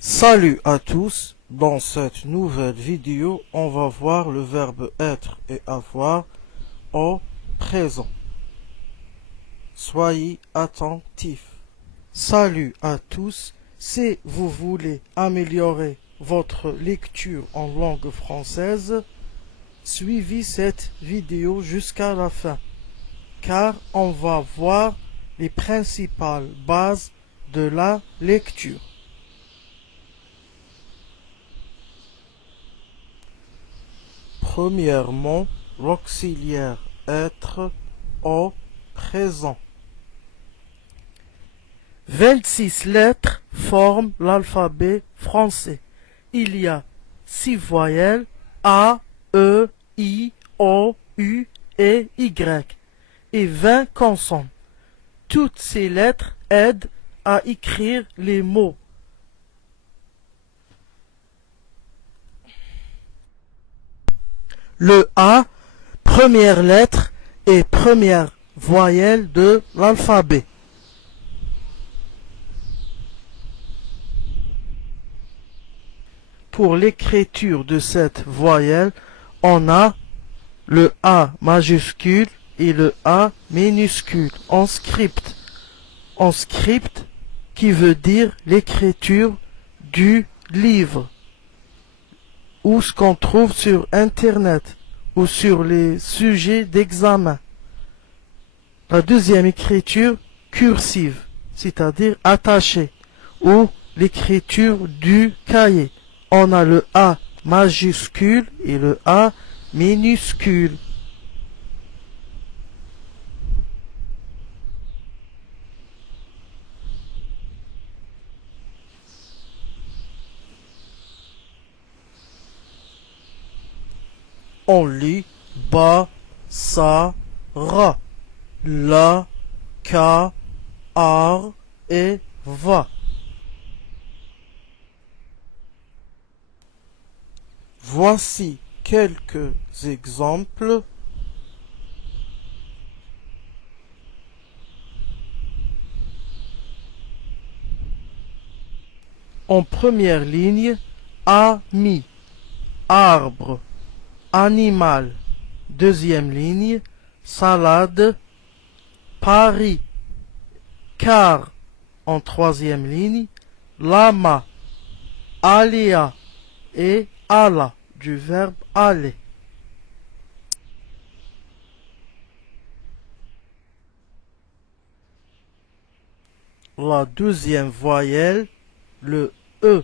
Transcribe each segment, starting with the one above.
Salut à tous, dans cette nouvelle vidéo, on va voir le verbe être et avoir au présent. Soyez attentifs. Salut à tous, si vous voulez améliorer votre lecture en langue française, suivez cette vidéo jusqu'à la fin, car on va voir les principales bases de la lecture. Premièrement, l'auxiliaire être au présent. 26 lettres forment l'alphabet français. Il y a 6 voyelles A, E, I, O, U et Y et 20 consonnes. Toutes ces lettres aident à écrire les mots. Le A, première lettre et première voyelle de l'alphabet. Pour l'écriture de cette voyelle, on a le A majuscule et le A minuscule en script. En script qui veut dire l'écriture du livre, ou ce qu'on trouve sur Internet, ou sur les sujets d'examen. La deuxième écriture cursive, c'est-à-dire attachée, ou l'écriture du cahier. On a le A majuscule et le A minuscule. On lit ba, sa, ra, la, ka, ar et va. Voici quelques exemples. En première ligne, ami, arbre, animal. Deuxième ligne, salade, Paris, car. En troisième ligne, lama, aléa et ala, du verbe aller. La deuxième voyelle, le E.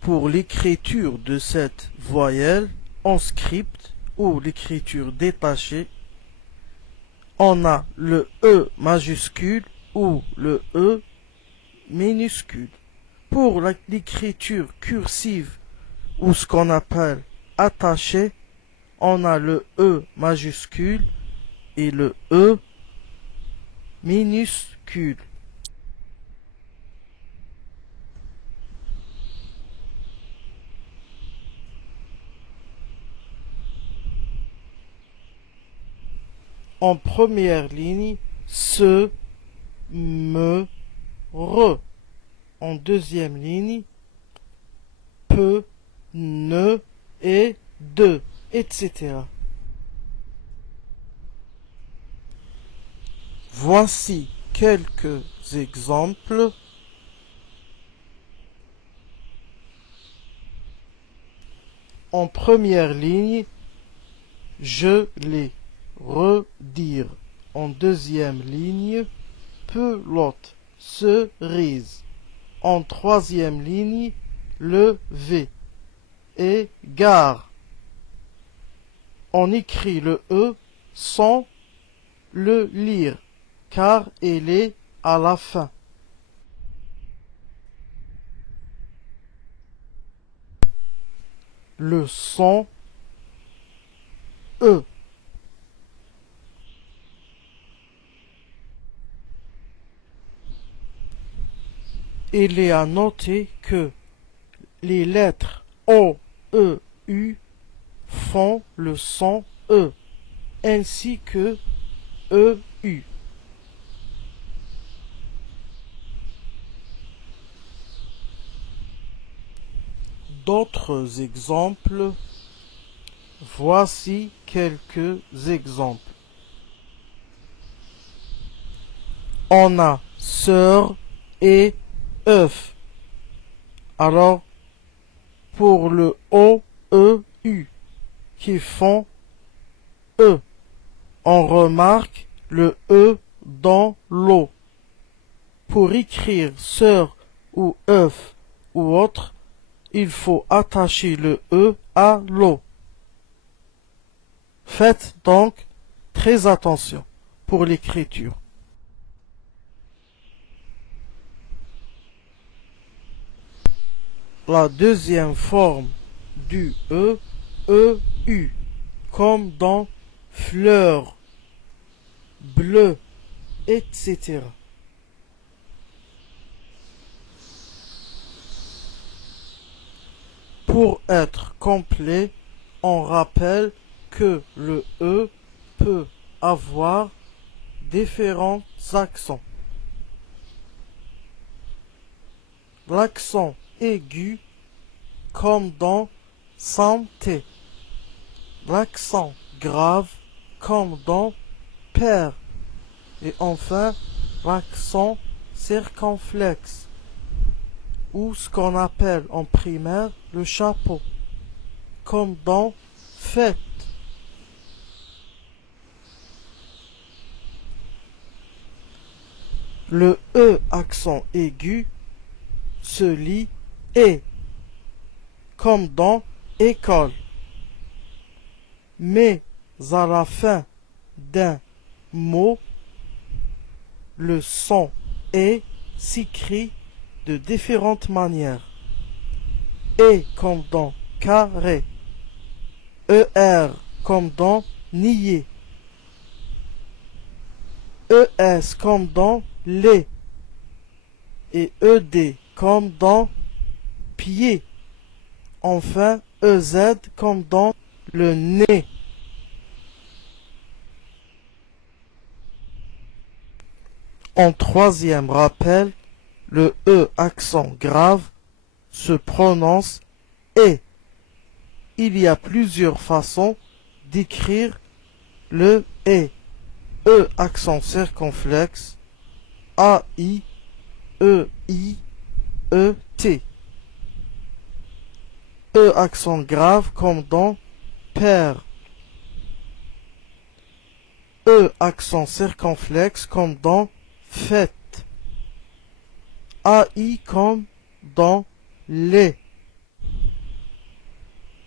Pour l'écriture de cette voyelle en script ou l'écriture détachée, on a le E majuscule ou le E minuscule. Pour l'écriture cursive ou ce qu'on appelle attaché, on a le E majuscule et le E minuscule. En première ligne, se, me, re. En deuxième ligne, peu, ne et de, etc. Voici quelques exemples. En première ligne, je les redire. En deuxième ligne, pelote, cerise. En troisième ligne, lever et gare. On écrit le E sans le lire, car il est à la fin. Le son E. Il est à noter que les lettres O, E, U font le son E, ainsi que E, U. D'autres exemples. Voici quelques exemples. On a sœur et œuf. Alors, pour le O, E, U, qui font E, on remarque le E dans l'eau. Pour écrire sœur ou œuf ou autre, il faut attacher le E à l'eau. Faites donc très attention pour l'écriture. La deuxième forme du E, EU, comme dans fleur, bleu, etc. Pour être complet, on rappelle que le E peut avoir différents accents. L'accent aigu, comme dans santé. L'accent grave, comme dans père. Et enfin, l'accent circonflexe, ou ce qu'on appelle en primaire le chapeau, comme dans fête. Le E accent aigu se lit et, comme dans école. Mais à la fin d'un mot, le son et s'écrit de différentes manières. Et comme dans carré, ER comme dans nier, ES comme dans les, et ED comme dans pied. Enfin, EZ comme dans le nez. En troisième rappel, le E accent grave se prononce et. Il y a plusieurs façons d'écrire le E. E accent circonflexe, AI, EI, ET. E accent grave comme dans père. E accent circonflexe comme dans fête. AI comme dans les.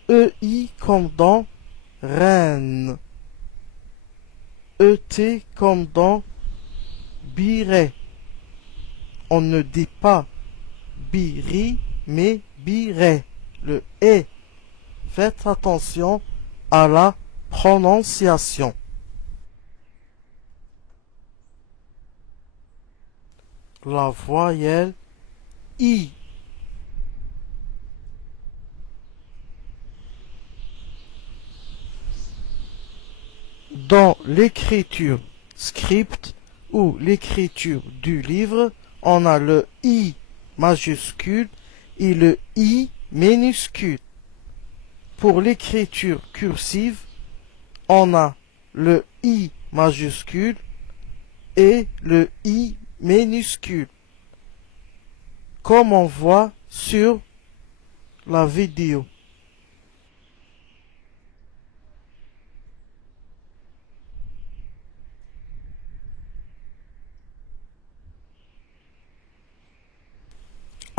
EI comme dans reine. ET comme dans biret. On ne dit pas biri, mais biret. Le E. Faites attention à la prononciation. La voyelle I. Dans l'écriture script ou l'écriture du livre, on a le I majuscule et le I minuscule. Pour l'écriture cursive, on a le I majuscule et le I minuscule, comme on voit sur la vidéo.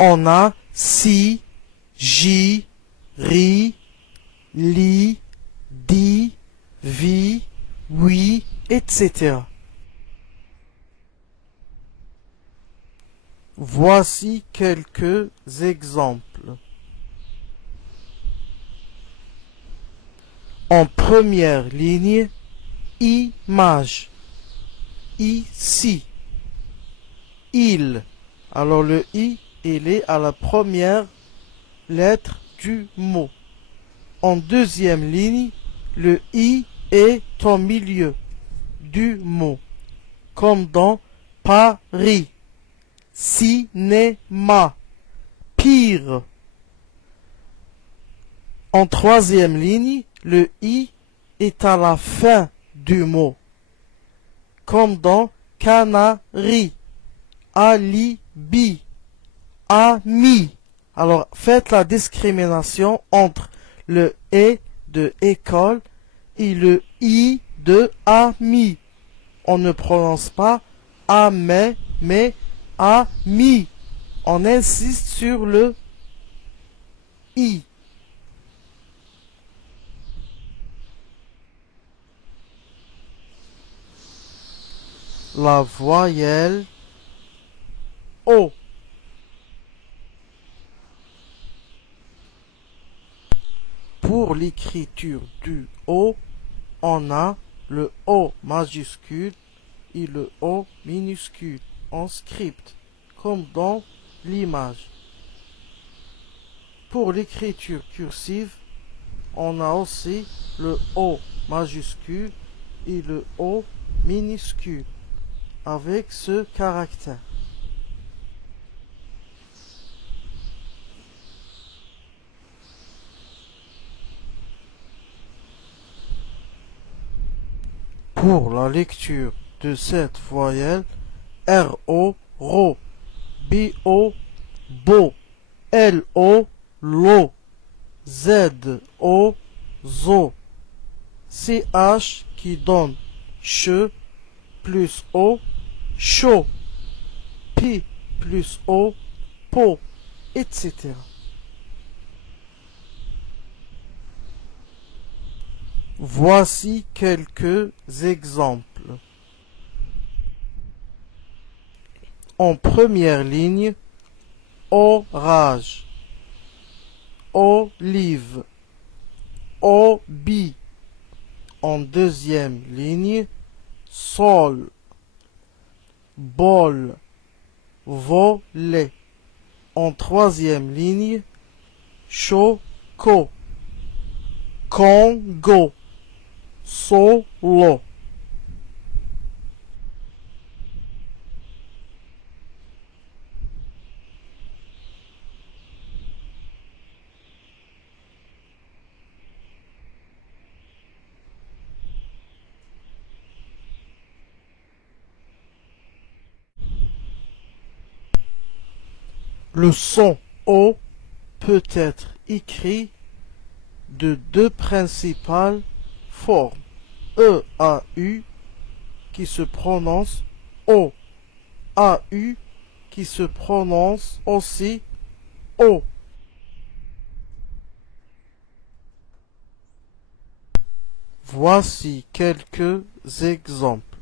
On a si, j, ri, li, di, vi, oui, etc. Voici quelques exemples. En première ligne, image. Ici. Il. Alors le i, il est à la première lettre du mot. En deuxième ligne, le i est au milieu du mot, comme dans Paris, cinéma, pire. En troisième ligne, le i est à la fin du mot, comme dans canari, alibi, ami. Alors, faites la discrimination entre le E de école et le I de ami. On ne prononce pas amé, mais ami. On insiste sur le I. La voyelle O. Pour l'écriture du O, on a le O majuscule et le O minuscule en script, comme dans l'image. Pour l'écriture cursive, on a aussi le O majuscule et le O minuscule avec ce caractère. Pour la lecture de cette voyelle, R-O, ro, B-O, bo, L-O, lo, Z-O, zo, C-H qui donne che plus O, chaud, P plus O, po, etc. Voici quelques exemples. En première ligne, orage, olive, obi. En deuxième ligne, sol, bol, volet. En troisième ligne, choco, Congo, solo. Le son O peut être écrit de deux principales formes. E-A-U qui se prononce O. A-U qui se prononce aussi O. Voici quelques exemples.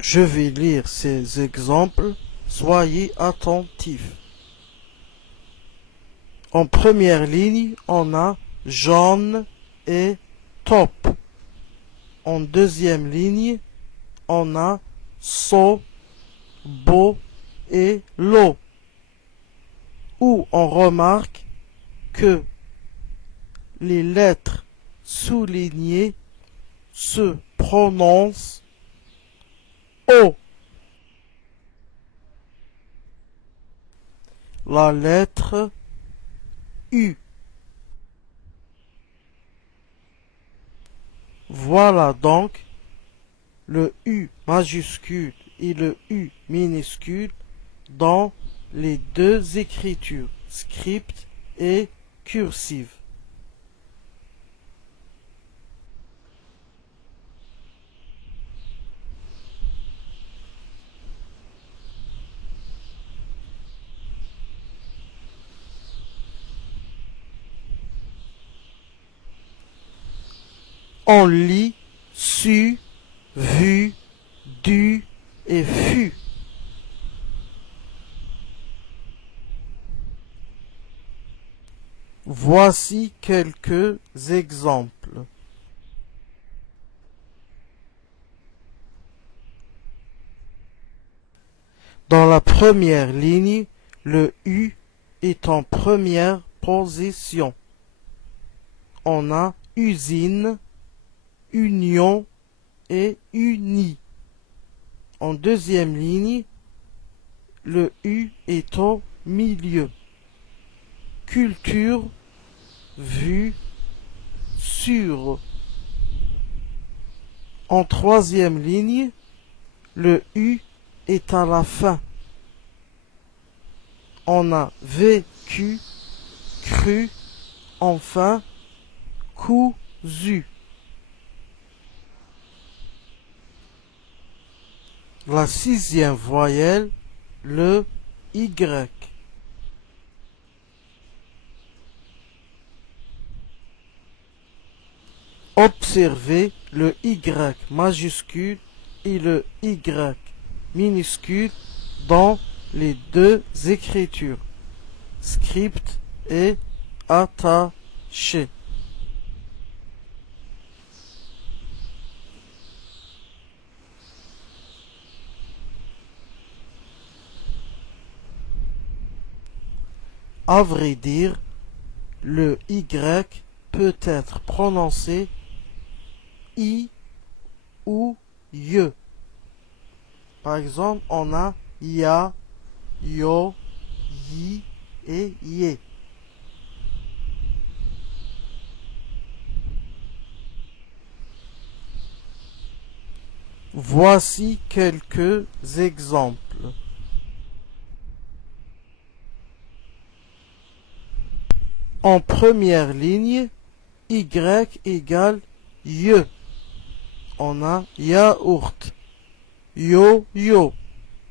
Je vais lire ces exemples. Soyez attentifs. En première ligne, on a jaune et top. En deuxième ligne, on a so, beau et l'eau, où on remarque que les lettres soulignées se prononcent O. La lettre U. Voilà donc le U majuscule et le U minuscule dans les deux écritures, script et cursive. On lit su, vu, du et fut. Voici quelques exemples. Dans la première ligne, le U est en première position. On a usine, union et uni. En deuxième ligne, le U est au milieu. Culture, vue, sur. En troisième ligne, le U est à la fin. On a vécu, cru, enfin, cousu. La sixième voyelle, le Y. Observez le Y majuscule et le Y minuscule dans les deux écritures, script et attaché. À vrai dire, le Y peut être prononcé I ou ye. Par exemple, on a ya, yo, yi et ye. Voici quelques exemples. En première ligne, Y égale ye. On a yaourt, yo-yo,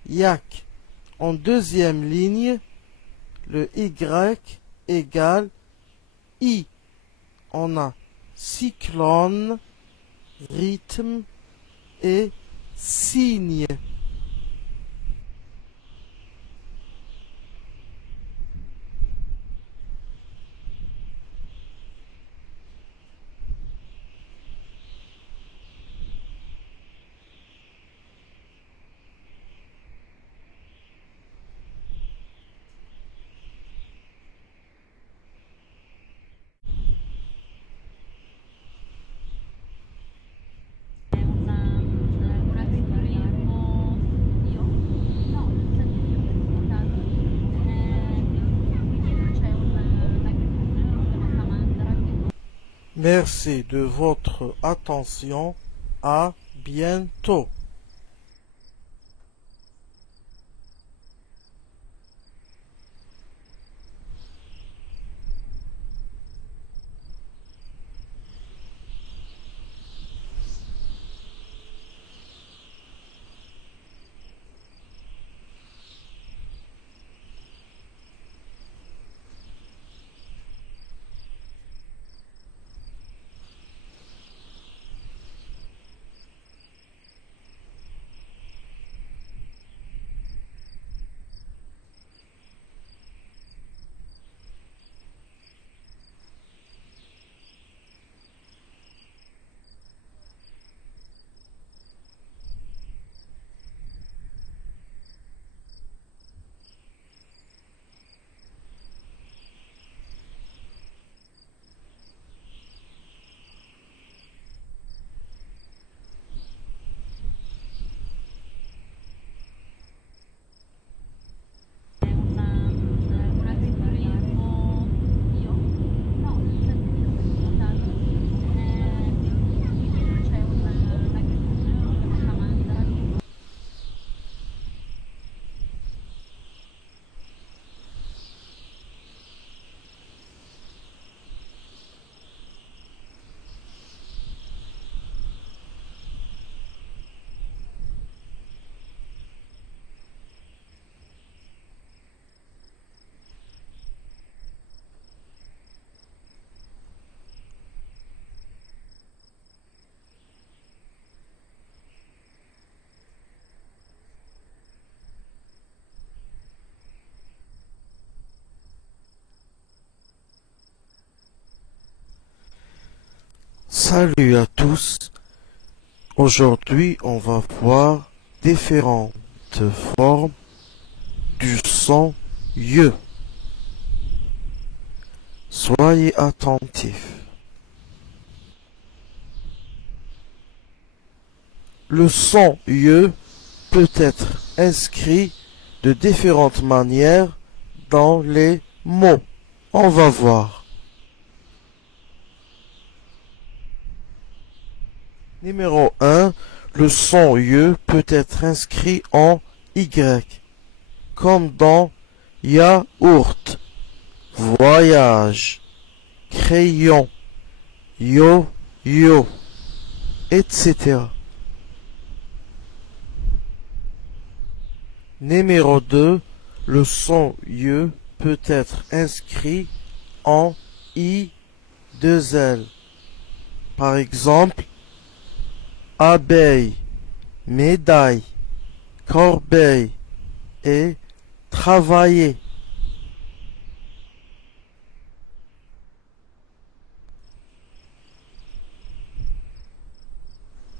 yak. En deuxième ligne, le Y égale I. On a cyclone, rythme et signe. Merci de votre attention. À bientôt. Salut à tous. Aujourd'hui, on va voir différentes formes du son ye. Soyez attentifs. Le son ye peut être inscrit de différentes manières dans les mots. On va voir. Numéro 1. Le son ye peut être inscrit en Y, comme dans yaourt, voyage, crayon, yo-yo, etc. Numéro 2. Le son ye peut être inscrit en I2L. Par exemple, abeille, médaille, corbeille et travailler.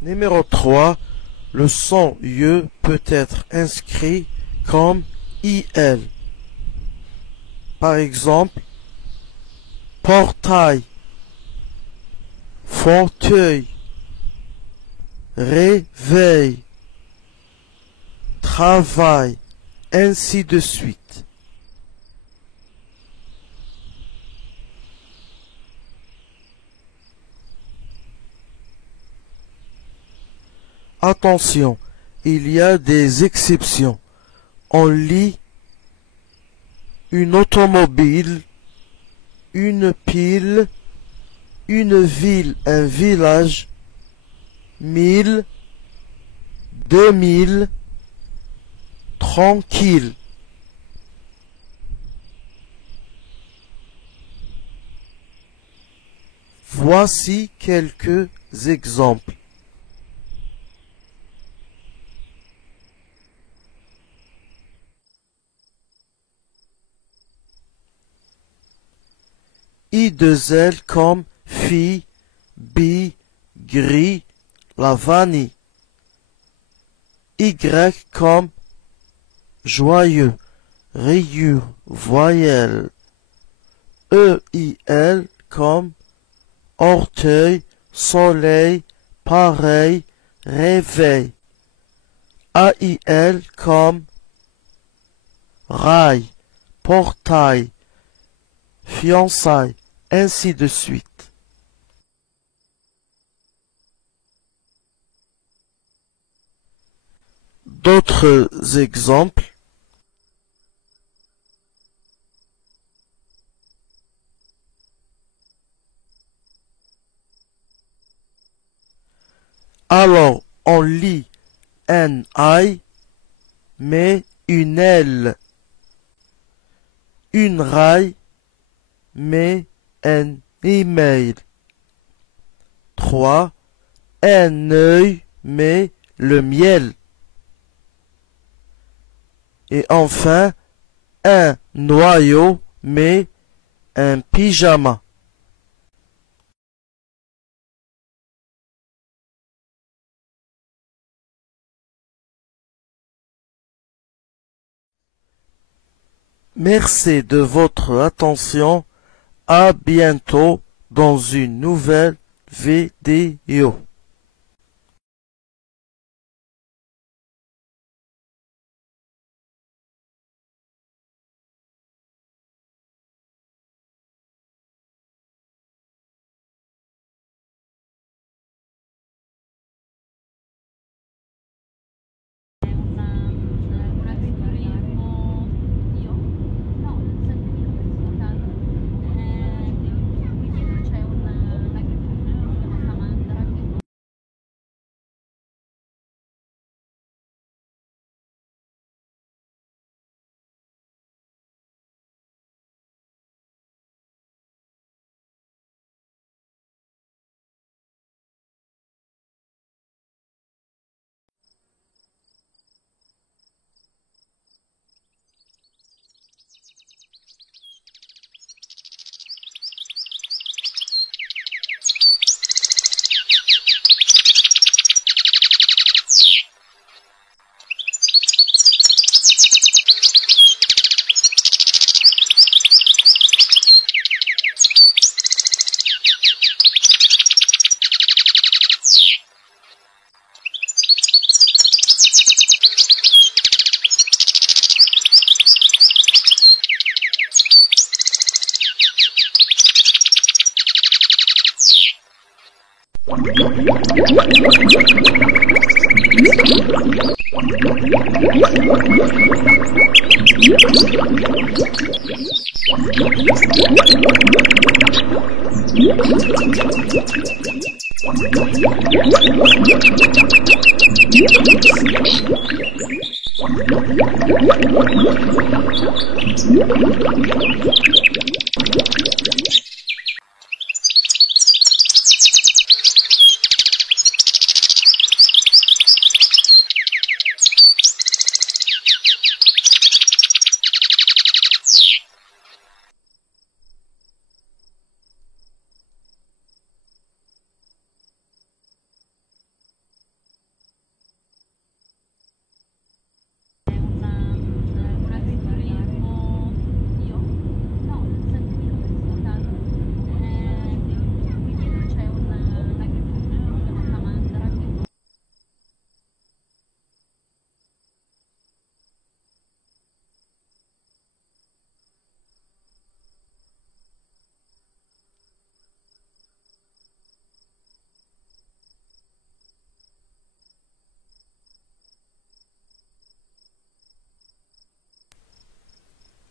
Numéro 3. Le son ye peut être inscrit comme IL. Par exemple, portail, fauteuil, réveil, travail, ainsi de suite. Attention, il y a des exceptions. On lit une automobile, une pile, une ville, un village, 1000, 2000, tranquille. Voici quelques exemples. I2L comme fille, bille, gris, la vanille. Y comme joyeux, rayure, voyelle. EIL comme orteil, soleil, pareil, réveil. AIL comme rail, portail, fiançailles, ainsi de suite. D'autres exemples. Alors, on lit un I, mais une L. Une raille, mais un email. 3. Un œil, mais le miel. Et enfin, un noyau, mais un pyjama. Merci de votre attention. À bientôt dans une nouvelle vidéo.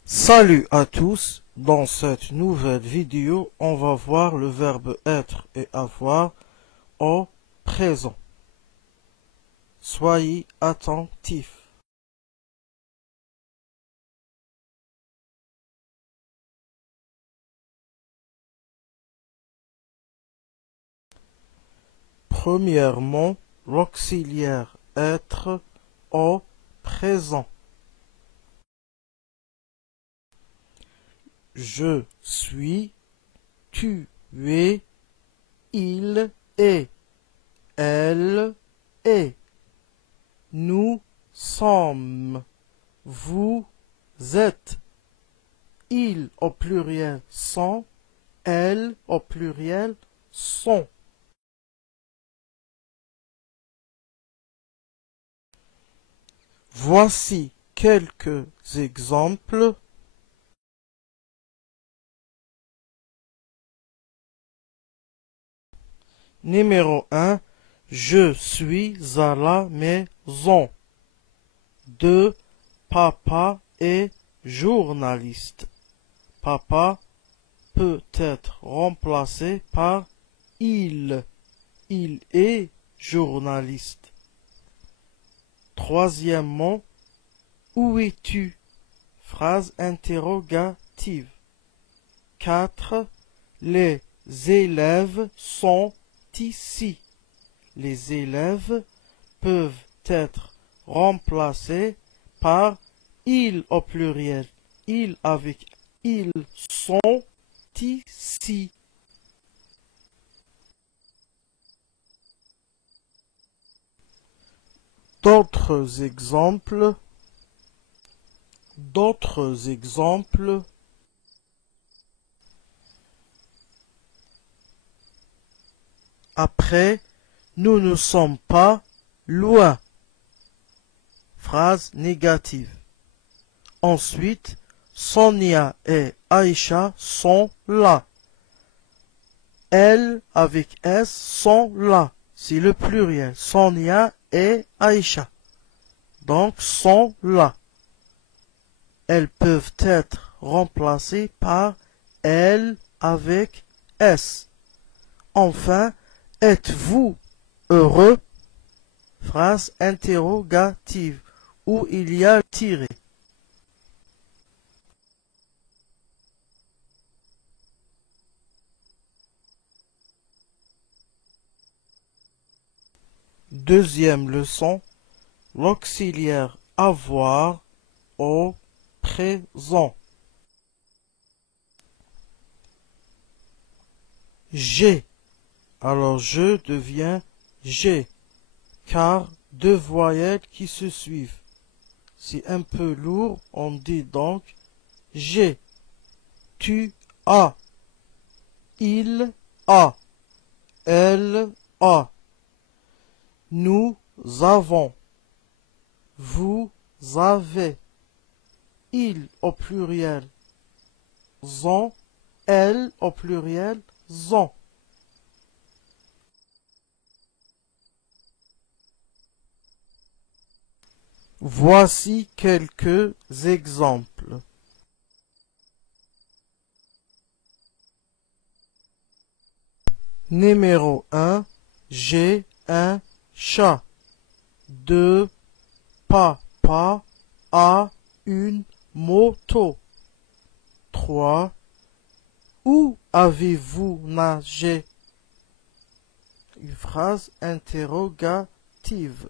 Salut à tous, dans cette nouvelle vidéo, on va voir le verbe être et avoir au présent. Soyez attentifs. Premièrement, l'auxiliaire être au présent. Je suis, tu es, il est, elle est, nous sommes, vous êtes, ils au pluriel sont, elles au pluriel sont. Voici quelques exemples. Numéro 1. Je suis à la maison. 2. Papa est journaliste. Papa peut être remplacé par il. Il est journaliste. Troisièmement, où es-tu? Phrase interrogative. 4. Les élèves sont ici. Les élèves peuvent être remplacés par ils au pluriel. Ils avec ils sont ici. D'autres exemples. Après, nous ne sommes pas loin. Phrase négative. Ensuite, Sonia et Aïcha sont là. Elles avec S sont là. C'est le pluriel. Sonia et Aïcha. Donc, sont là. Elles peuvent être remplacées par elles avec S. Enfin, êtes-vous heureux? Phrase interrogative où il y a tiré. Deuxième leçon, l'auxiliaire avoir au présent. J'ai. Alors je devient j'ai, car deux voyelles qui se suivent. C'est un peu lourd, on dit donc j'ai, tu as, il a, elle a, nous avons, vous avez. Il au pluriel, ont, elles au pluriel, ont. Voici quelques exemples. Numéro 1. J'ai un chat. 2. Papa a une moto. 3. Où avez-vous nagé? Une phrase interrogative.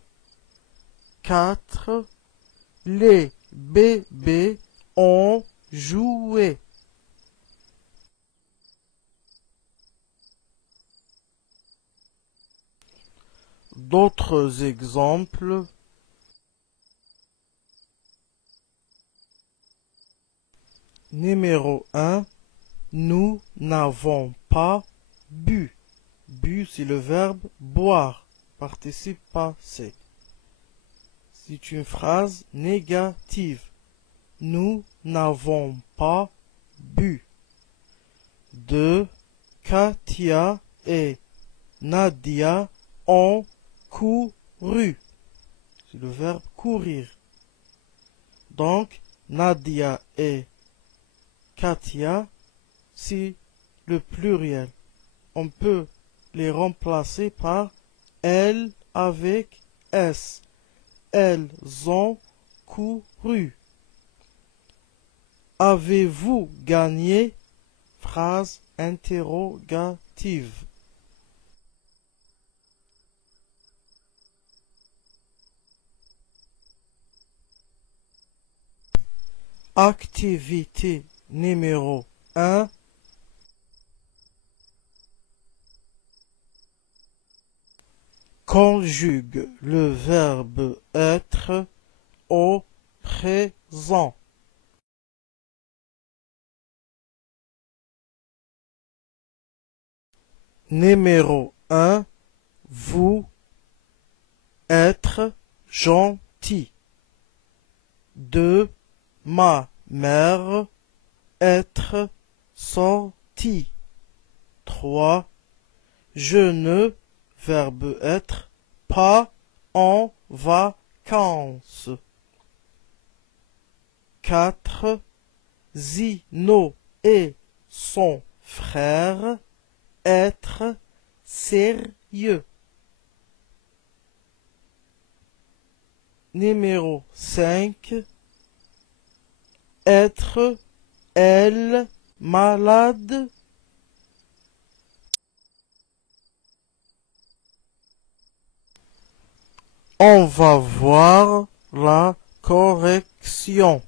4. Les bébés ont joué. D'autres exemples. Numéro 1. Nous n'avons pas bu. Bu, c'est le verbe boire, participe passé. C'est une phrase négative. Nous n'avons pas bu. 2. Katia et Nadia ont couru. C'est le verbe courir. Donc, Nadia et Katia, c'est le pluriel. On peut les remplacer par elles avec S. Elles ont couru. Avez-vous gagné? Phrase interrogative. Activité numéro 1. Conjugue le verbe être au présent. Numéro 1. Vous être gentil. 2. Ma mère être sortie. 3. Je ne, verbe être, pas en vacances. 4. Zino et son frère être sérieux. Numéro 5. Être, elle, malade. On va voir la correction.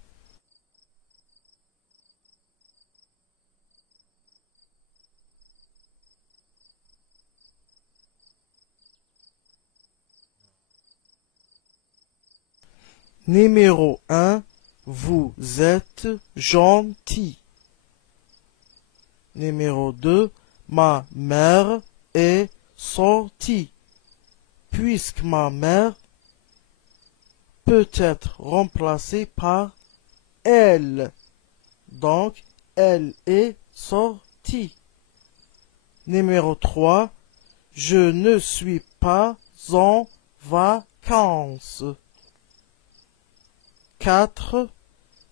Numéro 1. Vous êtes gentil. Numéro 2. Ma mère est sortie. Puisque ma mère peut être remplacée par elle. Donc, elle est sortie. Numéro 3. Je ne suis pas en vacances. 4.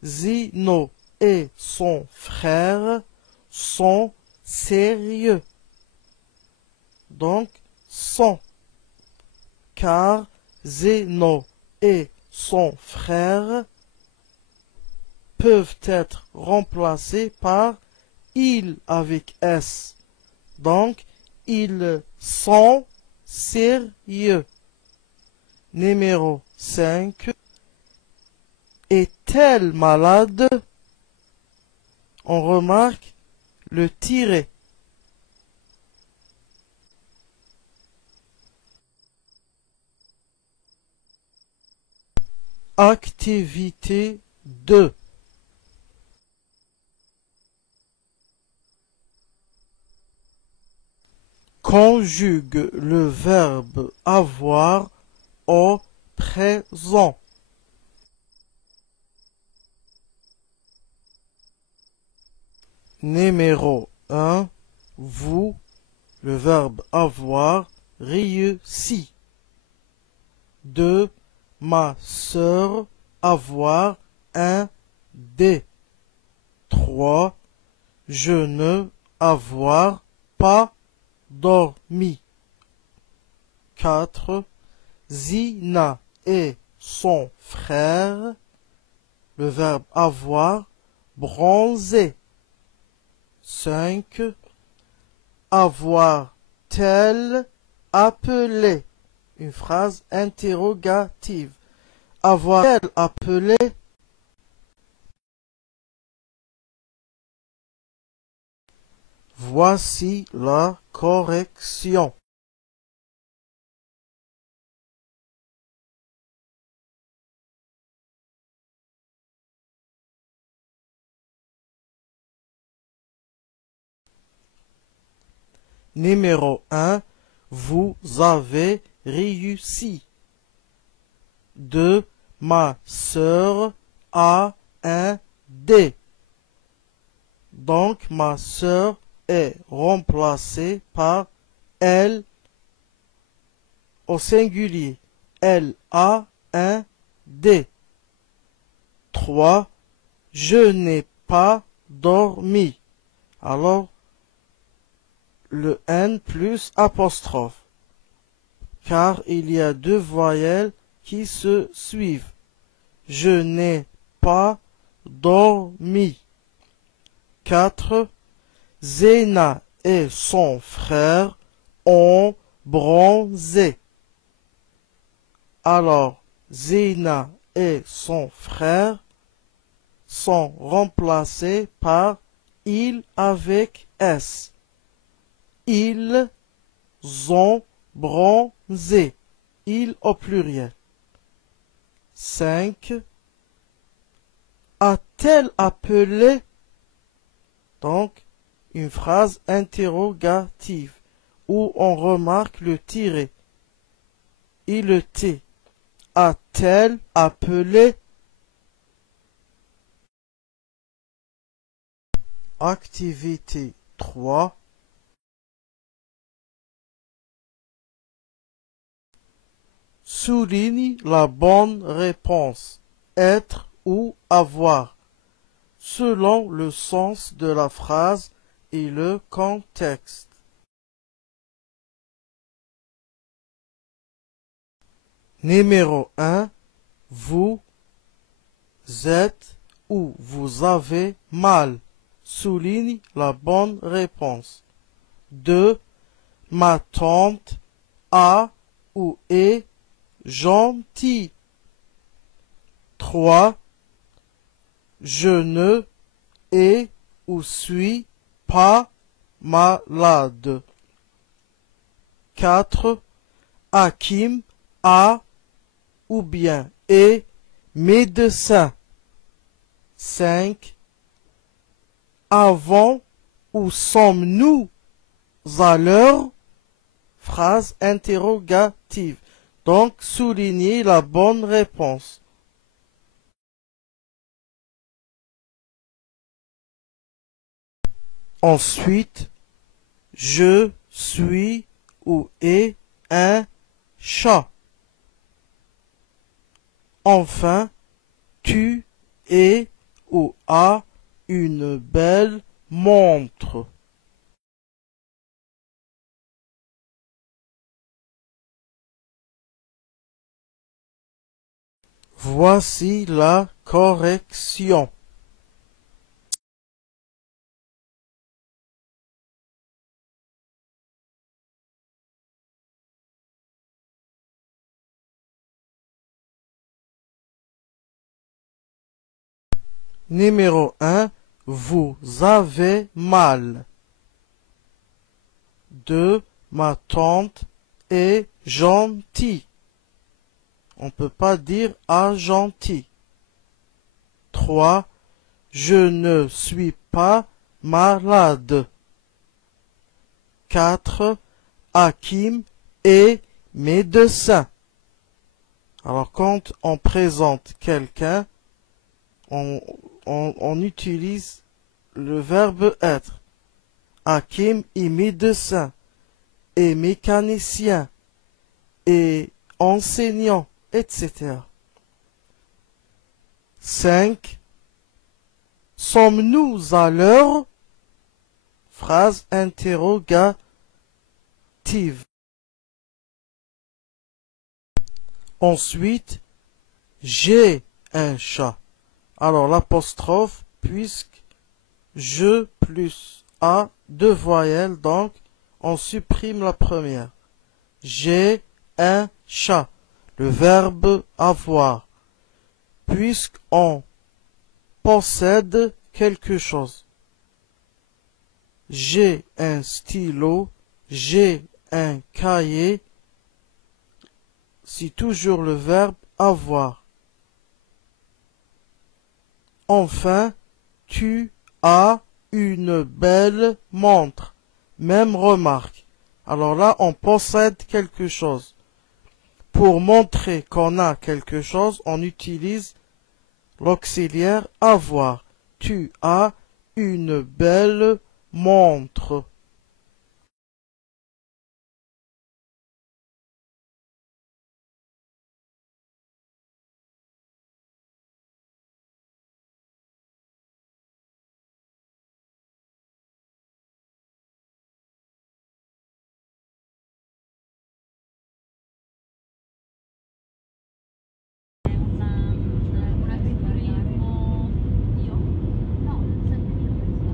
Zino et son frère sont sérieux. Donc, sont. Car Zeno et son frère peuvent être remplacés par il avec S. Donc, ils sont sérieux. Numéro 5. Est-elle malade? On remarque le tiret. Activité 2. Conjugue le verbe avoir au présent. Numéro 1. Vous, le verbe avoir, réussi. 2. Ma sœur, avoir un dé. 3. Je ne avoir pas dormi. 4. Zina et son frère, le verbe avoir, bronzé. 5. Avoir-t-elle appelé? Une phrase interrogative. Avoir-t-elle appelé? Voici la correction. Numéro 1. Vous avez réussi. 2. Ma sœur a un dé. Donc, ma sœur est remplacée par elle au singulier. Elle a un dé. 3. Je n'ai pas dormi. Alors, le N plus apostrophe. Car il y a deux voyelles qui se suivent. Je n'ai pas dormi. 4. Zéna et son frère ont bronzé. Alors, Zéna et son frère sont remplacés par il avec S. Ils ont bronzé. Il au pluriel. 5. A-t-elle appelé? Donc, une phrase interrogative où on remarque le tiré et le T. A-t-elle appelé? Activité 3. Souligne la bonne réponse, être ou avoir, selon le sens de la phrase et le contexte. Numéro 1. Vous êtes ou vous avez mal. Souligne la bonne réponse. 2. Ma tante a ou est gentille. 3. Je ne ai ou suis pas malade. 4. Hakim a ou bien est médecin. 5. Avons ou sommes-nous à l'heure? Phrase interrogative. Donc, soulignez la bonne réponse. Ensuite, je suis ou ai un chat. Enfin, tu es ou as une belle montre. Voici la correction. Numéro 1. Vous avez mal. 2. Ma tante est gentille. On ne peut pas dire gentil. 3. Je ne suis pas malade. 4. Hakim est médecin. Alors quand on présente quelqu'un, on utilise le verbe être. Hakim est médecin, et mécanicien, et enseignant, etc. 5. Sommes-nous à l'heure? Phrase interrogative. Ensuite, j'ai un chat. Alors l'apostrophe, puisque je plus a, deux voyelles, donc on supprime la première. J'ai un chat. Le verbe avoir. Puisqu'on possède quelque chose. J'ai un stylo. J'ai un cahier. C'est toujours le verbe avoir. Enfin, tu as une belle montre. Même remarque. Alors là, on possède quelque chose. Pour montrer qu'on a quelque chose, on utilise l'auxiliaire avoir. Tu as une belle montre. Un agriturismo, io? No, qui dietro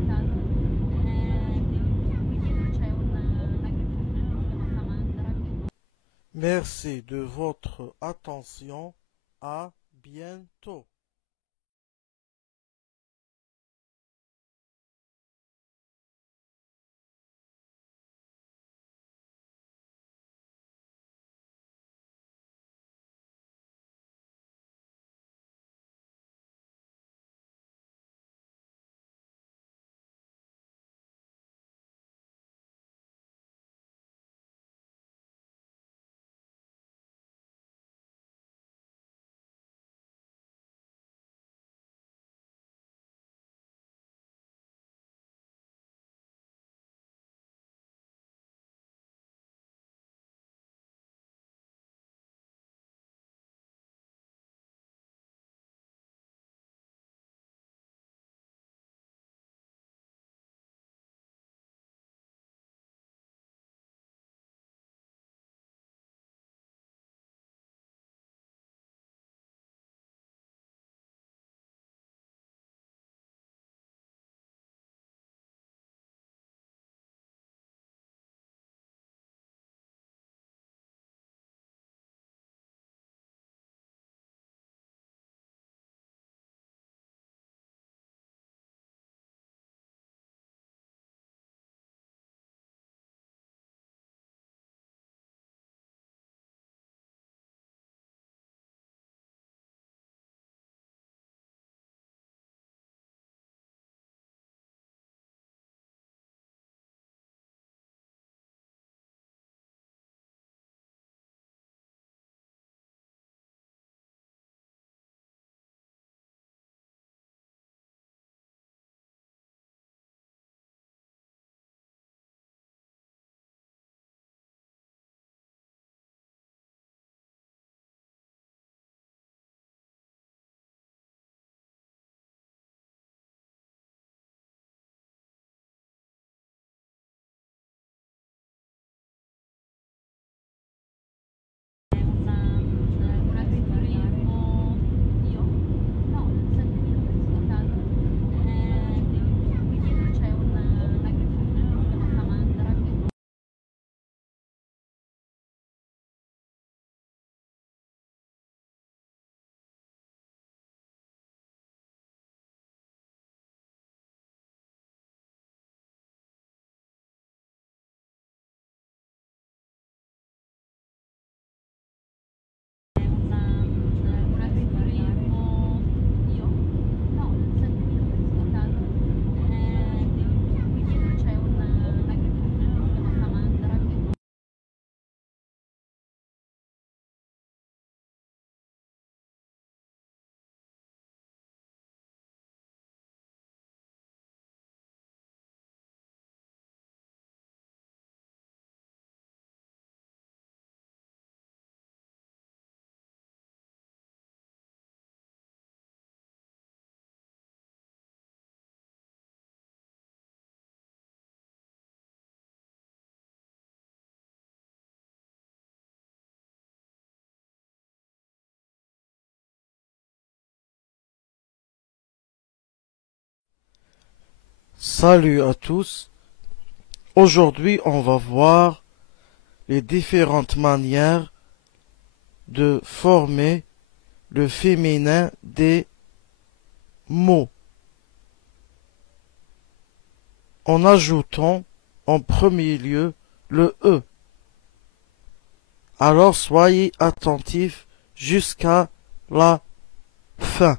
c'è un agriturismo, si chiama Samandra. Merci de votre attention. À bientôt. Salut à tous. Aujourd'hui, on va voir les différentes manières de former le féminin des mots en ajoutant en premier lieu le E. Alors soyez attentifs jusqu'à la fin.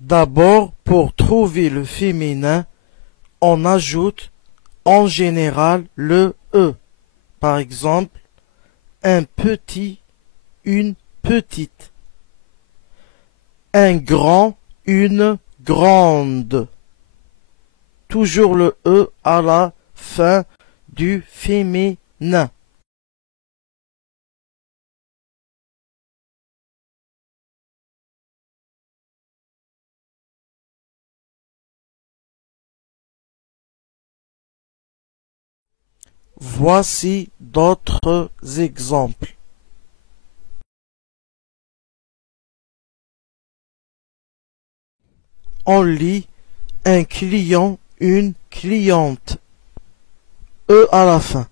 D'abord, pour trouver le féminin, on ajoute en général le E. Par exemple, un petit, une petite. Un grand, une grande. Toujours le E à la fin du féminin. Voici d'autres exemples. On lit un client, une cliente. E à la fin.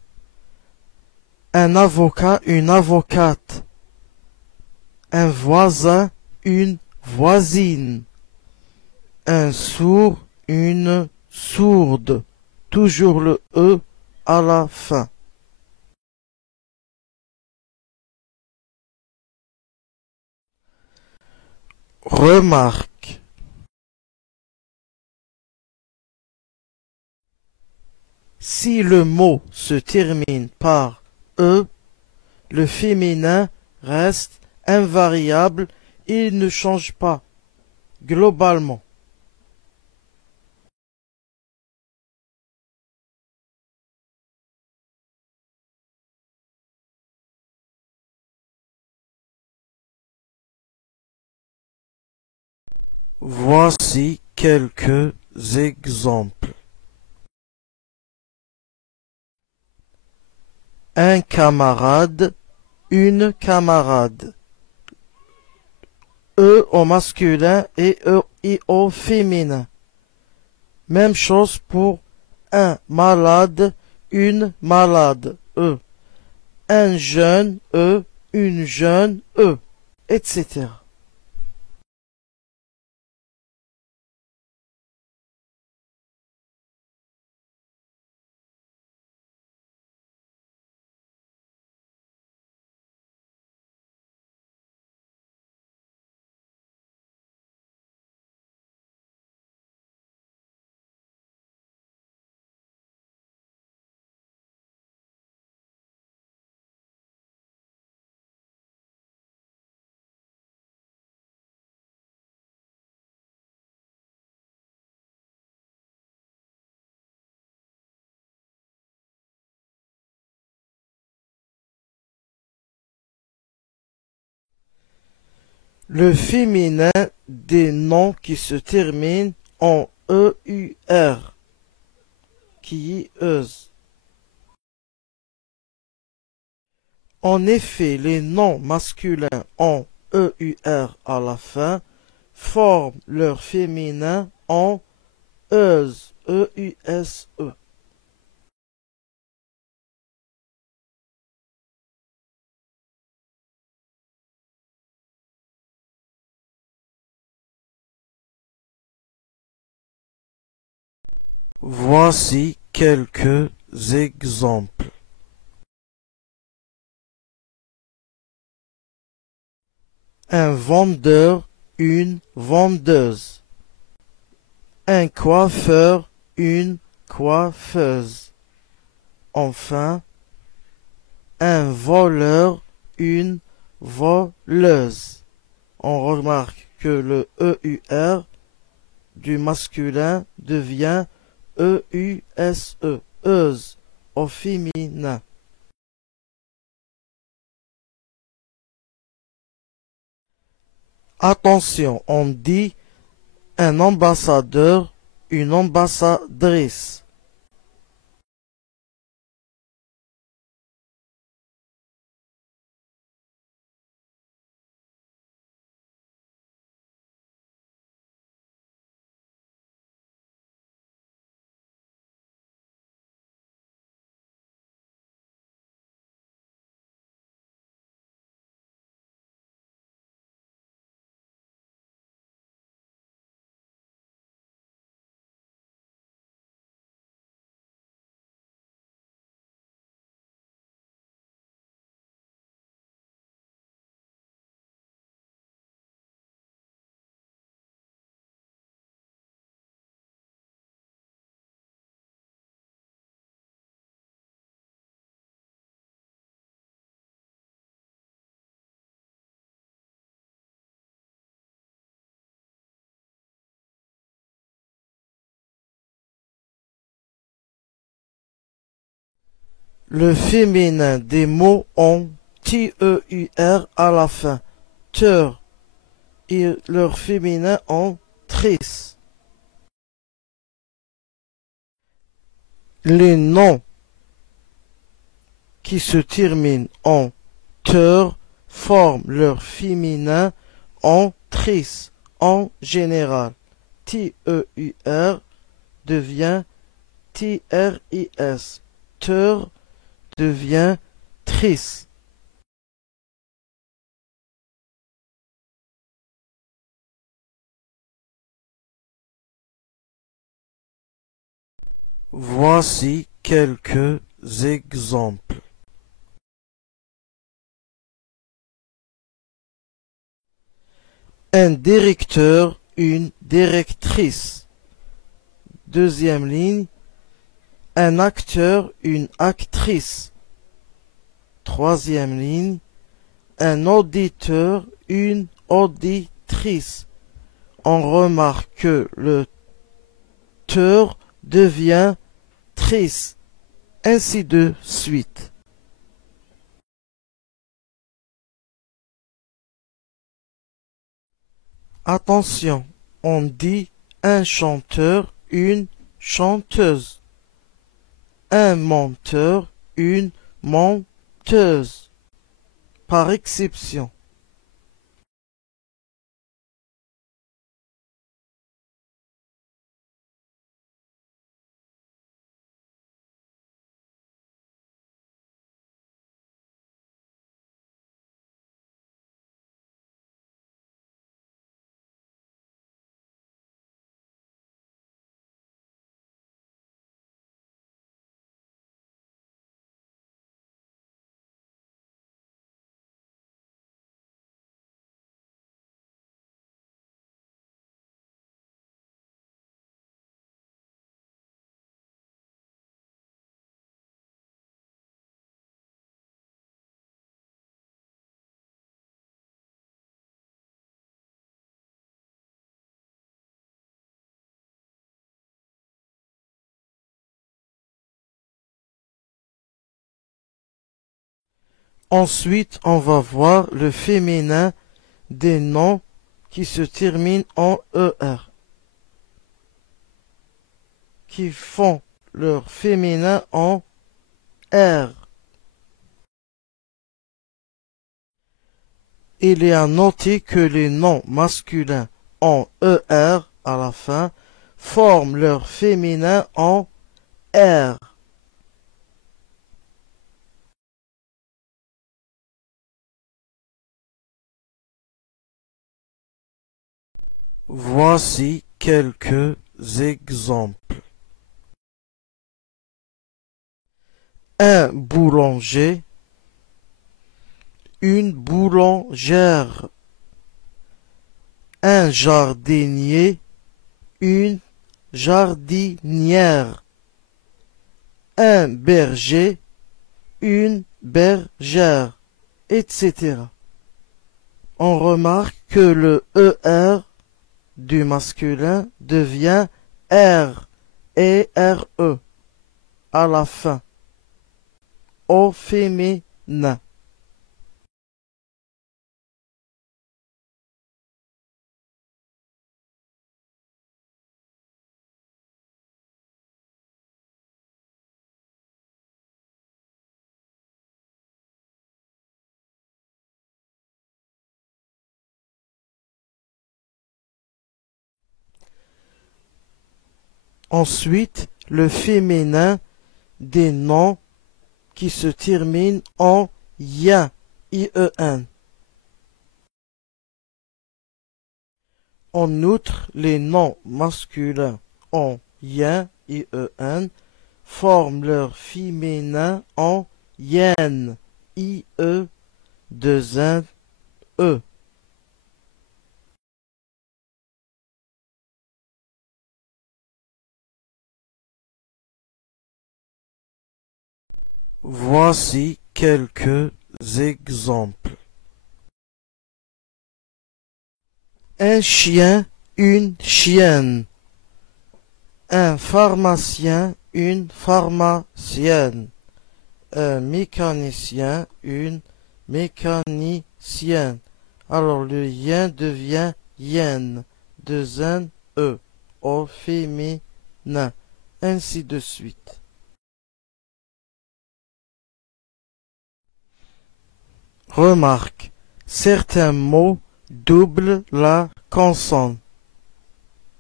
Un avocat, une avocate. Un voisin, une voisine. Un sourd, une sourde. Toujours le E à la fin. Remarque. Si le mot se termine par E, le féminin reste invariable et il ne change pas globalement. Voici quelques exemples. Un camarade, une camarade. E au masculin et E au féminin. Même chose pour un malade, une malade. E. Un jeune, E, une jeune, E, etc. Le féminin des noms qui se terminent en EUR, qui euse. En effet, les noms masculins en EUR à la fin forment leur féminin en euse, EUSE. Voici quelques exemples. Un vendeur, une vendeuse. Un coiffeur, une coiffeuse. Enfin, un voleur, une voleuse. On remarque que le EUR du masculin devient E-U-S-E, euse, au féminin. Attention, on dit un ambassadeur, une ambassadrice. Le féminin des mots ont T-E-U-R à la fin. Teur. Et leur féminin en tris. Les noms qui se terminent en teur forment leur féminin en tris en général. T-E-U-R devient T-R-I-S. Teur devient tris. Voici quelques exemples. Un directeur, une directrice. Deuxième ligne, un acteur, une actrice. Troisième ligne, un auditeur, une auditrice. On remarque que le teur devient tris, ainsi de suite. Attention, on dit un chanteur, une chanteuse. Un menteur, une menteuse. Par exception. Ensuite, on va voir le féminin des noms qui se terminent en ER, qui font leur féminin en R. Il est à noter que les noms masculins en ER à la fin forment leur féminin en R. Voici quelques exemples. Un boulanger, une boulangère, un jardinier, une jardinière, un berger, une bergère, etc. On remarque que le ER du masculin devient R E-R-E à la fin. Au féminin. Ensuite, le féminin des noms qui se terminent en ien, I-E-N. En outre, les noms masculins en yen, I-E-N, forment leur féminin en yen, I-E, 2 N, E. Voici quelques exemples. Un chien, une chienne. Un pharmacien, une pharmacienne. Un mécanicien, une mécanicienne. Alors le yen devient yen, 2 N, E, au féminin, ainsi de suite. Remarque, certains mots doublent la consonne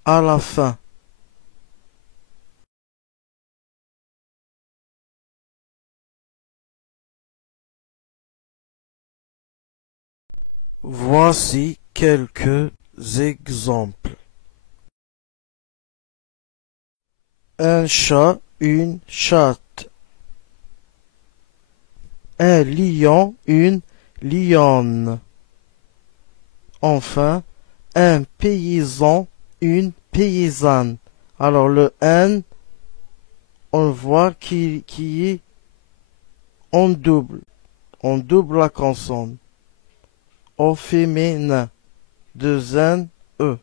à la fin. Voici quelques exemples. Un chat, une chatte. Un lion, une lionne. Enfin, un paysan, une paysanne. Alors le N, on voit qui est en double. On double la consonne. Au féminin, 2 N, E.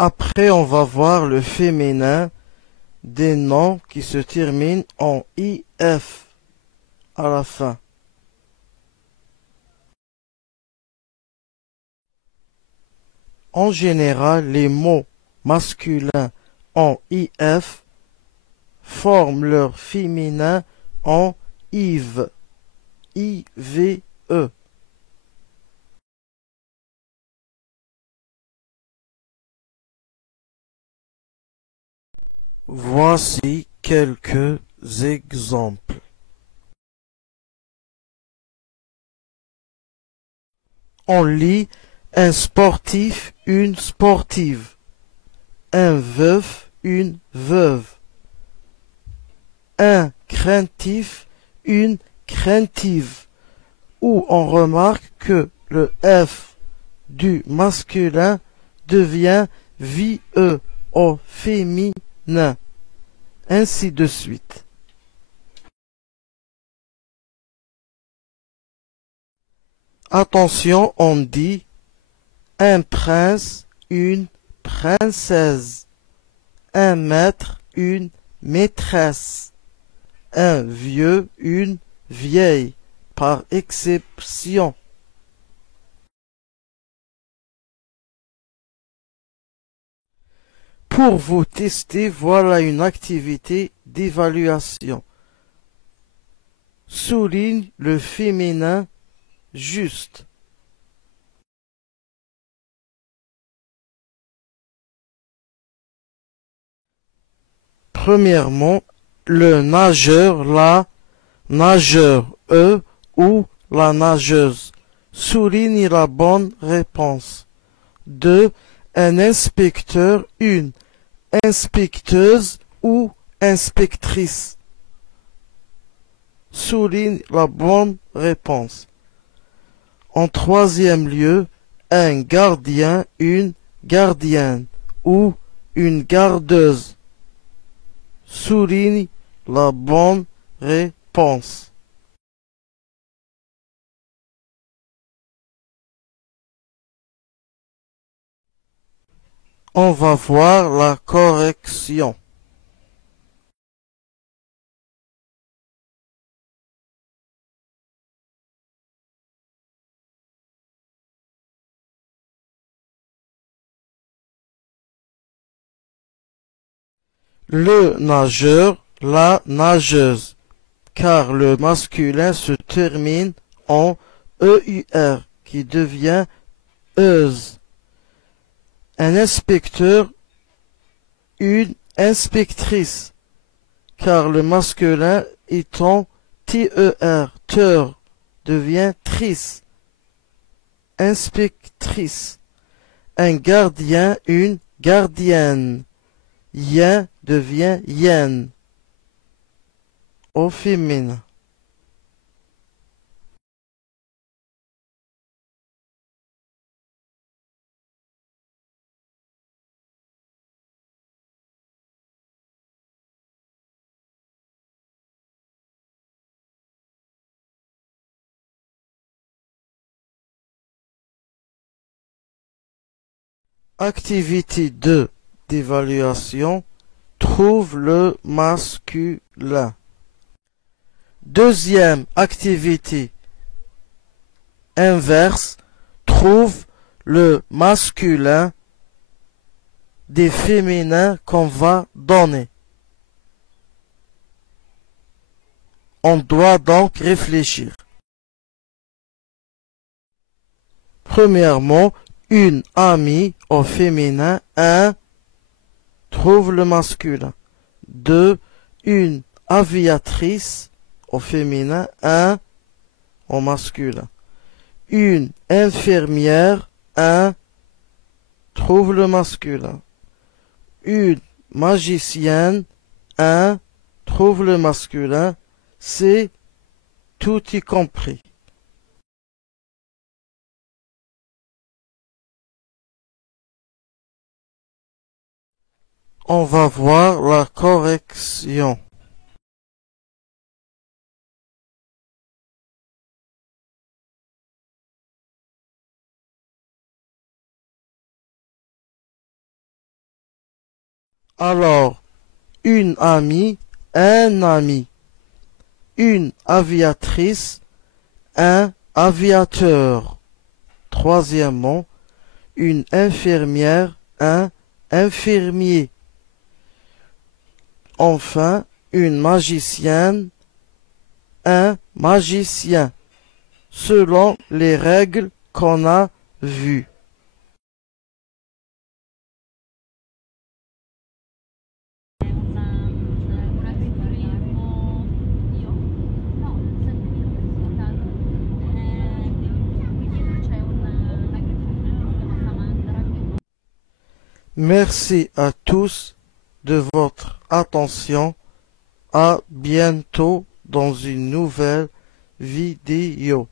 Après, on va voir le féminin des noms qui se terminent en IF à la fin. En général, les mots masculins en IF forment leur féminin en IVE, I-V-E. Voici quelques exemples. On lit un sportif, une sportive. Un veuf, une veuve. Un craintif, une craintive. Où on remarque que le F du masculin devient VE au féminin. Ainsi de suite. Attention, on dit un prince, une princesse, un maître, une maîtresse, un vieux, une vieille, par exception. Pour vous tester, voilà une activité d'évaluation. Souligne le féminin juste. Premièrement, le nageur, la nageur, ou la nageuse. Souligne la bonne réponse. 2. Un inspecteur, une inspecteuse ou inspectrice. Souligne la bonne réponse. En troisième lieu, un gardien, une gardienne ou une gardeuse. Souligne la bonne réponse. On va voir la correction. Le nageur, la nageuse, car le masculin se termine en EUR qui devient euse. Un inspecteur, une inspectrice, car le masculin est en TER, teur, devient trice. Inspectrice. Un gardien, une gardienne. Yen devient yen. Au féminin. Activité 2 d'évaluation. Trouve le masculin. Deuxième activité inverse. Trouve le masculin des féminins qu'on va donner. On doit donc réfléchir. Premièrement, une amie au féminin. 1. Trouve le masculin. 2. Une aviatrice au féminin. 1. Au masculin. Une infirmière. 1. Trouve le masculin. Une magicienne. 1. Trouve le masculin. C'est tout y compris. On va voir la correction. Alors, une amie, un ami. Une aviatrice, un aviateur. Troisièmement, une infirmière, un infirmier. Enfin, une magicienne, un magicien, selon les règles qu'on a vues. Un agriturismo, io? No, qui dietro c'è un agriturismo, una mandra che... Merci à tous de votre attention. À bientôt dans une nouvelle vidéo.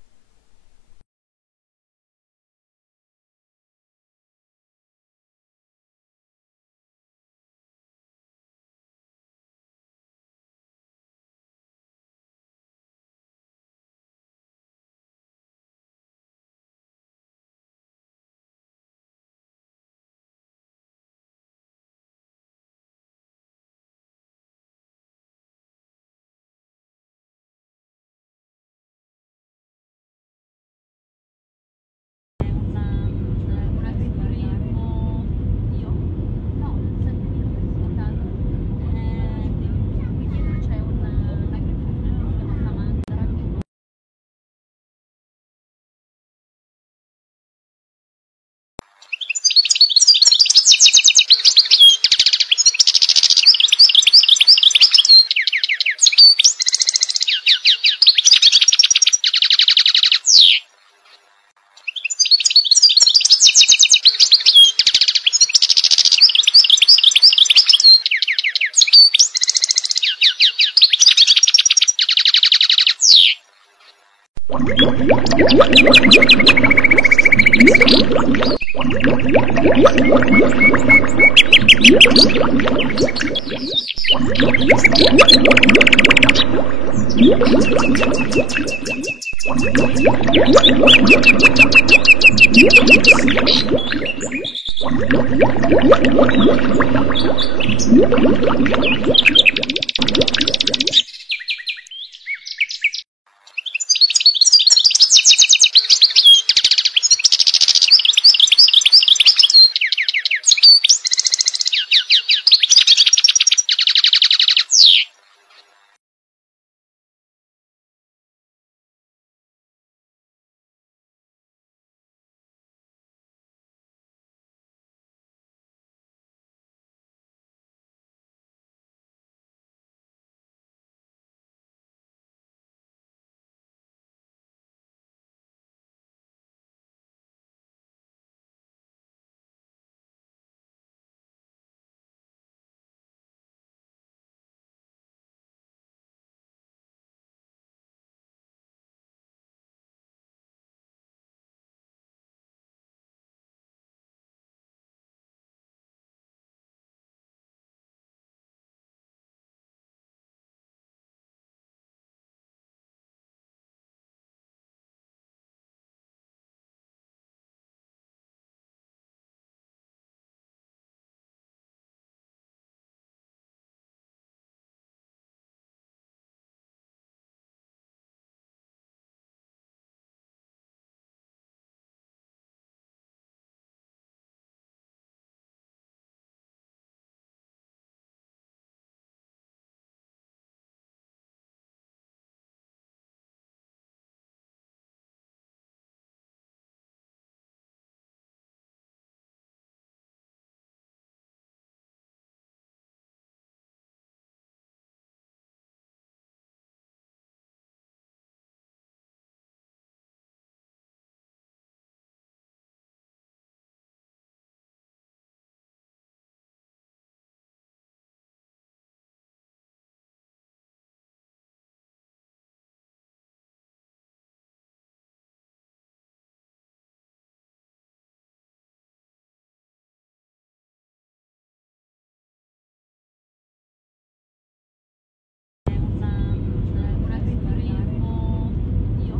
Un agriturismo, io?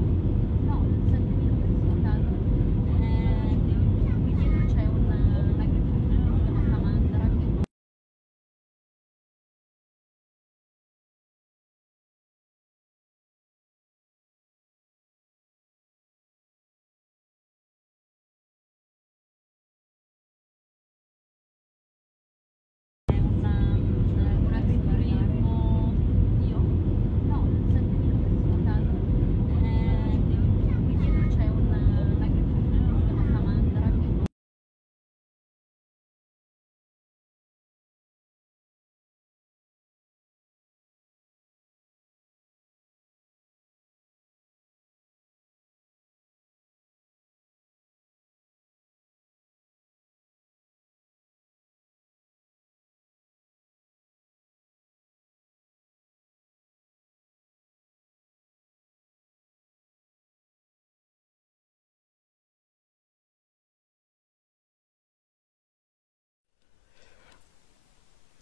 No, sempre mi ricordavo. Qui dietro c'è un agriturismo, si chiama Samandra, che un agriturismo, io? No, sempre mi ricordavo. Qui dietro c'è un agriturismo, si chiama Samandra, che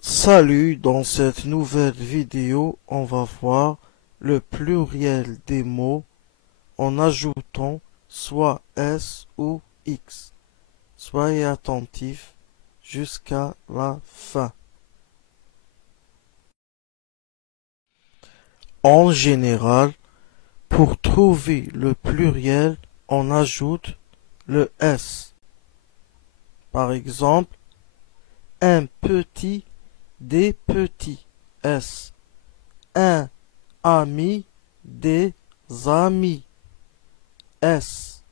Salut, dans cette nouvelle vidéo, on va voir le pluriel des mots en ajoutant soit S ou X. Soyez attentifs jusqu'à la fin. En général, pour trouver le pluriel, on ajoute le S. Par exemple, un petit, des petits S. Un ami, des amis S.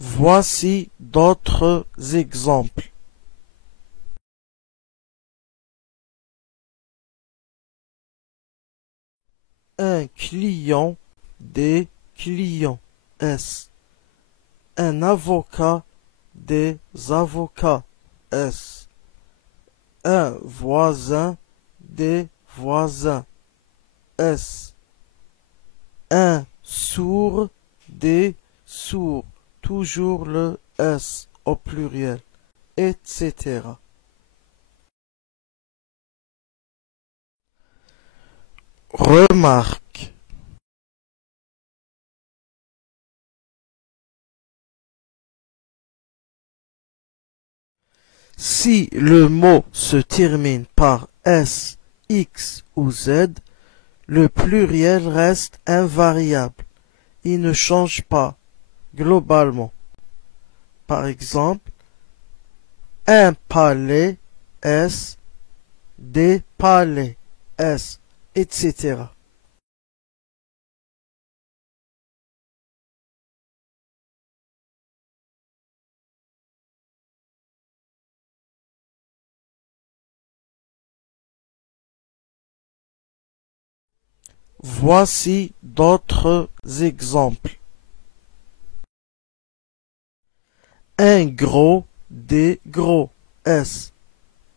Voici d'autres exemples. Un client, des clients S. Un avocat, des avocats S. un voisin, des voisins. S. Un sourd, des sourds. Toujours le S au pluriel, etc. Remarque. Si le mot se termine par S, X ou Z, le pluriel reste invariable. Il ne change pas globalement. Par exemple, un palais, S, des palais, S, etc. Voici d'autres exemples. Un gros, des gros, S.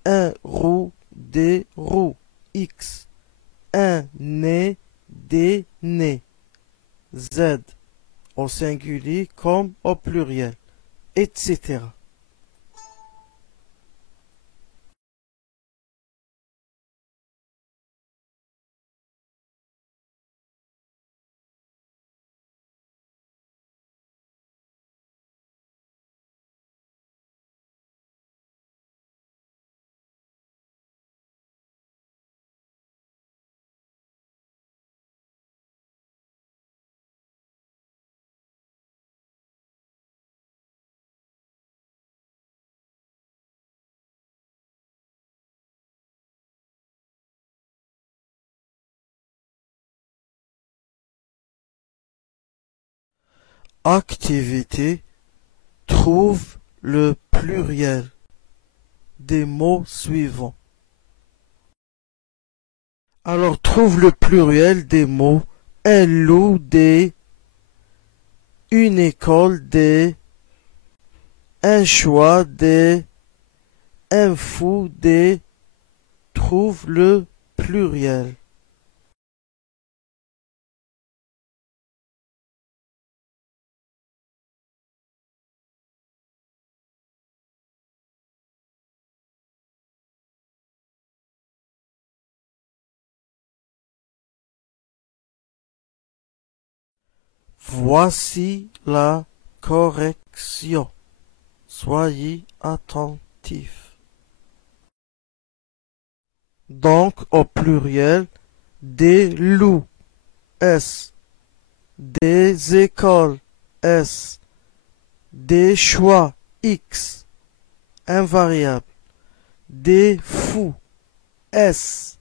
Un roux, des roux, X. Un nez, des nez, Z. Au singulier comme au pluriel, etc. Activité. Trouve le pluriel des mots suivants. Alors trouve le pluriel des mots un loup, des, une école, des, un choix, des, un fou, des. Trouve le pluriel. Voici la correction. Soyez attentifs. Donc, au pluriel, des loups, S, des écoles, S, des choix, X, invariable, des fous, S.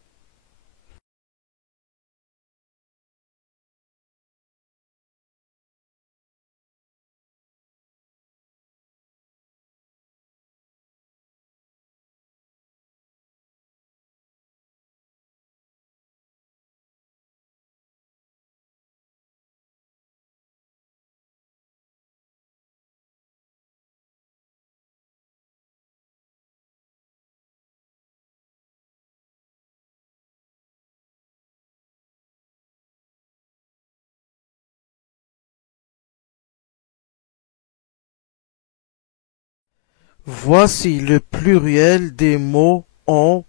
Voici le pluriel des mots en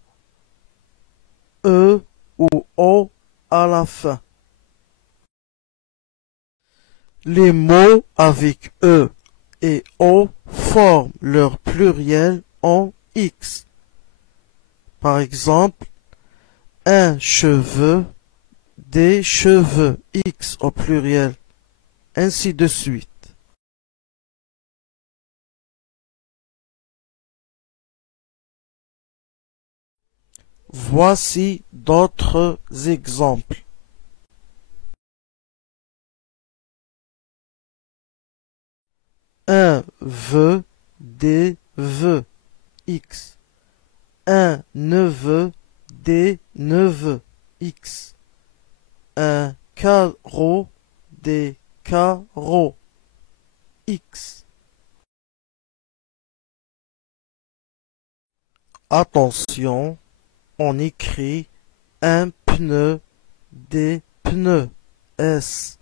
E ou O à la fin. Les mots avec E et O forment leur pluriel en X. Par exemple, un cheveu, des cheveux, X au pluriel, ainsi de suite. Voici d'autres exemples. Un vœu, des vœux, X. Un neveu, des neveux, X. Un carreau, des carreaux, X. Attention, on écrit un pneu, des pneus, S.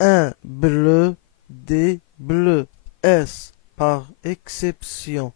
Un bleu, des bleus, S, par exception.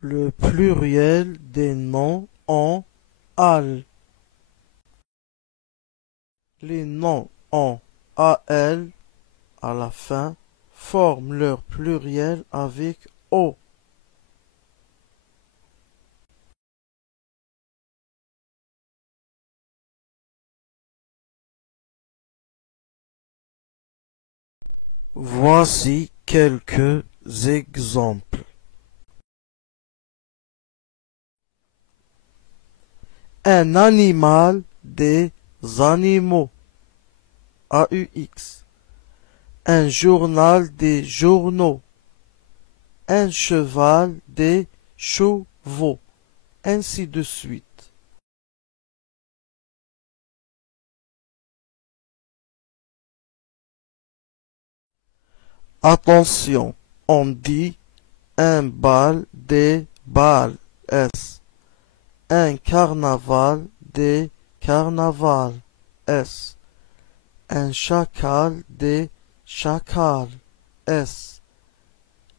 Le pluriel des noms en al. Les noms en al à la fin forment leur pluriel avec o. Voici quelques exemples. Un animal, des animaux. AUX. Un journal, des journaux. Un cheval, des chevaux. Ainsi de suite. Attention, on dit un bal, des balles, S. Un carnaval, des carnavals, S. Un chacal, des chacals, S.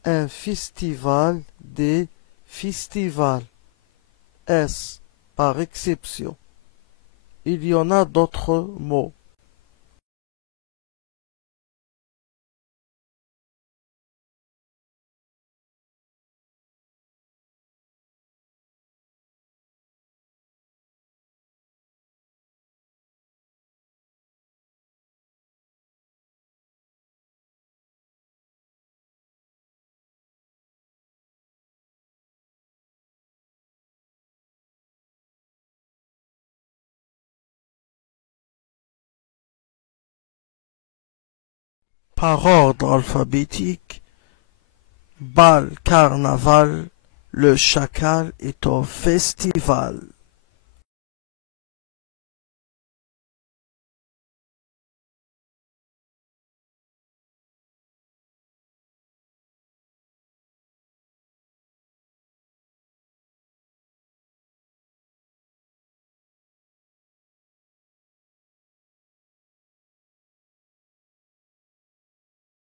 Un festival, des festivals, S, par exception. Il y en a d'autres mots. Par ordre alphabétique, bal, carnaval, le chacal est au festival.